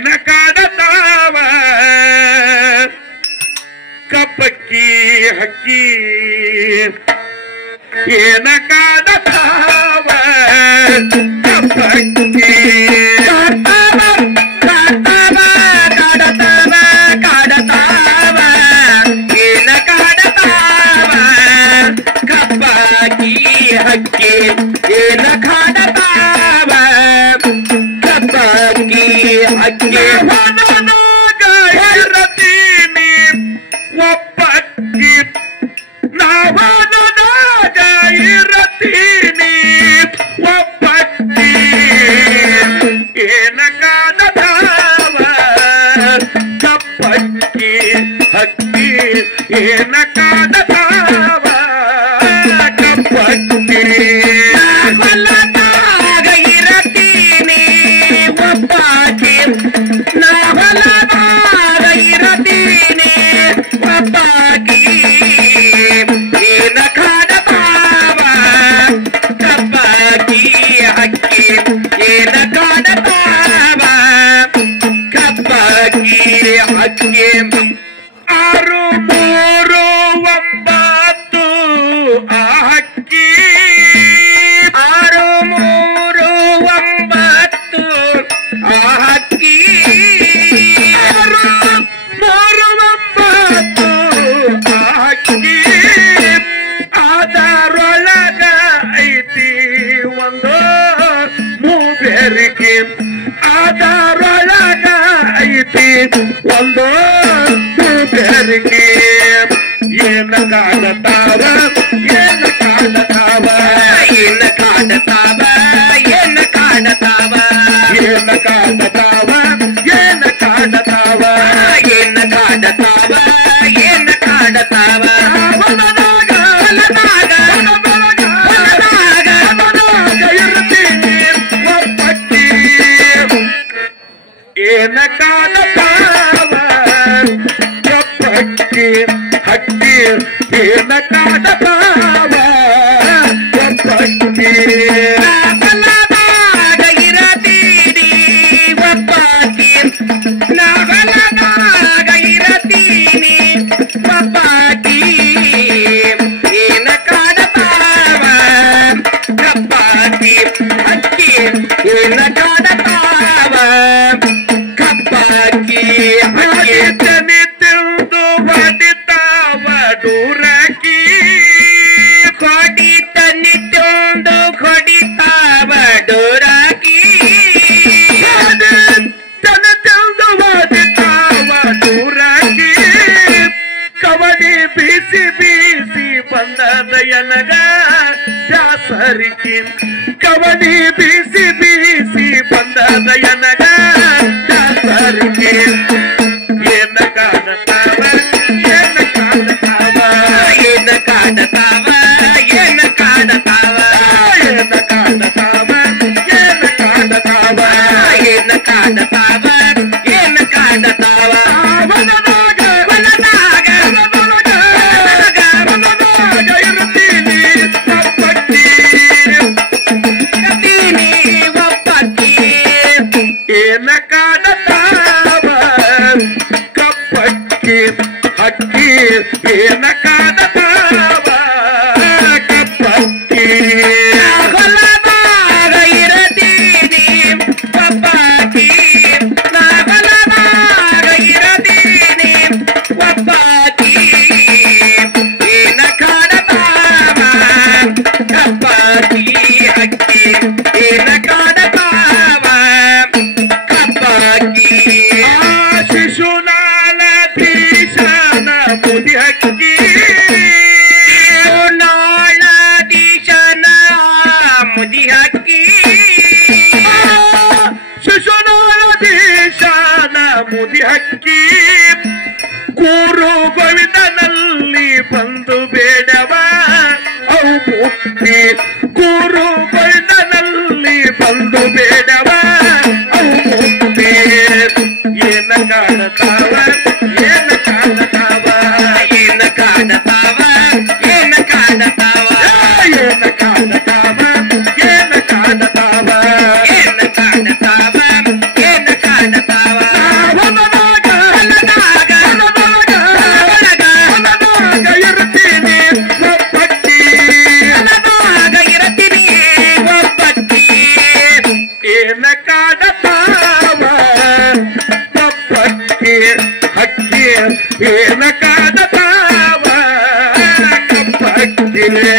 ಏನ ಕಾಡತಾವ ಕಪ್ಪಕ್ಕಿ ಹಕ್ಕಿ ಏನ ಕಾಡತಾವ ಕಪ್ಪಕ್ಕಿ ಹಕ್ಕಿ ಏನ ಕಾಡತಾವ ಕಪ್ಪಕ್ಕಿ ಹಕ್ಕಿ ಇರತೀನಿ ಒಬ್ಬಕ್ಕಿ ನಾವನಾಗ ಇರತೀನಿ ಒಬ್ಬಕ್ಕಿ ಏನ ಕಾಡತಾವ ಕಪ್ಪಕ್ಕಿ ಹಕ್ಕಿ ಏನ ಕಾಡತಾವ ಕಪ್ಪಕ್ಕಿ ಹೊಲದಾಗ ಇರತೀನಿ ಒಬ್ಬಾಕಿ ನಾ ಹೊಲದಾಗ ಇರತೀನಿ ಒಬ್ಬಾಕಿ ಏನ ಕಾಡತಾವ ಕಪ್ಪಕ್ಕಿ ಹಕ್ಕಿ ಏನ ಕಾಡತಾವ ಕಪ್ಪಕ್ಕಿ ಹಕ್ಕಿ 6 3 9 ಆ ಹಕ್ಕಿ 6 3 9 ಆ ಹಕ್ಕಿ 6 3 9 ಆ ಹಕ್ಕಿ ಅದರೊಳಗ ಐತಿ ಒಂದು ಮೂಬೇರಿಕೆ ಅದರೊಳಗ ಐತಿ ಒಂದು ಮೂಬೇರಿಕೆ ಏನ ಕಾಡತಾವ ಏನ ಕಾಡತಾವ ಏನ ಕಾಡತಾವ ಏನ ಕಾಡತಾವ ಏನ ಕಾಡತಾವ ಏನ ಕಾಡತಾವ ಏನ ಕಾಡತಾವ ಏನ ಕಾಡತಾವ ಹೊಲದಾಗ ಹೊಲದಾಗ ಹೊಲದಾಗ ಹೊಲದಾಗ ಇರ್ತೀನಿ ಒಬ್ಬಕ್ಕಿ ಏನ ಕಾಡತಾವ ಕಪ್ಪಕ್ಕಿ ಹಕ್ಕಿ ಏನ ಕಾಡತಾವ ಒಬ್ಬಕ್ಕಿ ಹೊಲದಾಗ ಇರತೀನಿ ಒಬ್ಬಕ್ಕಿ ನಾ ಹೊಲದಾಗ ಇರತೀನಿ ಒಬ್ಬಕ್ಕಿ ಏನ ಕಾಡತಾವ ಕಪ್ಪಕ್ಕಿ ಹಕ್ಕಿ ಏನ ಕಾಡತಾವ ಕಪ್ಪಕ್ಕಿ ಹಕ್ಕಿ ತಿಳಿದು ಹೊಡಿತಾವ ಡೂರಕ್ಕಿ ಹೊಡಿತನಿ ತೊಂದು ಹೊಡಿತಾವ ಡೂರಕ್ಕಿ ತನ ತೊಂದು ಹೊಡಿತಾವ ಡೂರಕ್ಕಿ ಕವಡಿ ಬೀಸಿ ಬೀಸಿ ಬಂದದ ಎನಗ ದಾಸರಿಕಿ ಕವಡಿ ಬೀಸಿ ಬೀಸಿ ಬಂದದ ಎನಗ ದಾಸರಿಕಿ ಏನ ಕಾಡತಾವ ಏನ ಕಾಡತಾವ ಏನ ಕಾಡತಾವ ಏನ ಕಾಡತಾವ ಏನ ಕಾಡತಾವ ಏನ ಕಾಡತಾವ ಏನ ಕಾಡತಾವ ಏನ ಕಾಡತಾವ ಹೊಲದಾಗ ಹೊಲದಾಗ ಹೊಲದಾಗ ಹೊಲದಾಗ ಇರ್ತೀನಿ ಒಬ್ಬಕ್ಕಿ ಇರ್ತೀನಿ ಒಬ್ಬಕ್ಕಿ ಏನ ಕಾಡತಾವ ಕಪ್ಪಕ್ಕಿ ಹಕ್ಕಿ ಏನ ಕಾಡತಾವ ಕಪ್ಪಕ್ಕಿ ಹೊಲದಾಗ ಇರತೀನಿ ಒಬ್ಬಕ್ಕಿ ನಾ ಹೊಲದಾಗ ಇರತೀನಿ ಒಬ್ಬಕ್ಕಿ ಏನ ಕಾಡತಾವ ಕಪ್ಪಕ್ಕಿ ಹಕ್ಕಿ ಏನ ಕಾಡತಾವ ಕಪ್ಪಕ್ಕಿ ಶಿಶುನಾಳಧೀಶನ ಮುದಿ ಹಕ್ಕಿ ಶಿಶುನಾಳಧೀಶನ ಮುದಿ ಹಕ್ಕಿ ಶಿಶುನಾಳಧೀಶನ ಮುದಿ ಹಕ್ಕಿ ಕೂರು ಗೋವಿಂದನಲ್ಲಿ ಬಂದು ಬೇಡವ ಅವು ಮುಕ್ತಿ ಕೂರು ಗೋವಿಂದನಲ್ಲಿ ಬಂದು ಬೇಡವ ಅವು ಮುಕ್ತಿ ಏನ ಕಾಡತಾವ ಏನ ಕಾಡತಾವ ಏನ ಕಾಡತಾವ ಏನ ಕಾಡತಾವ ಏನ ಕಾಡತಾವ ಏನ ಕಾಡತಾವ ಏನ ಕಾಡತಾವ ಏನ ಕಾಡತಾವ ಹಕ್ಕಿ ಏನ ಕಾದತಾವ ಕಪ್ಪ ಹಕ್ಕಿನೇ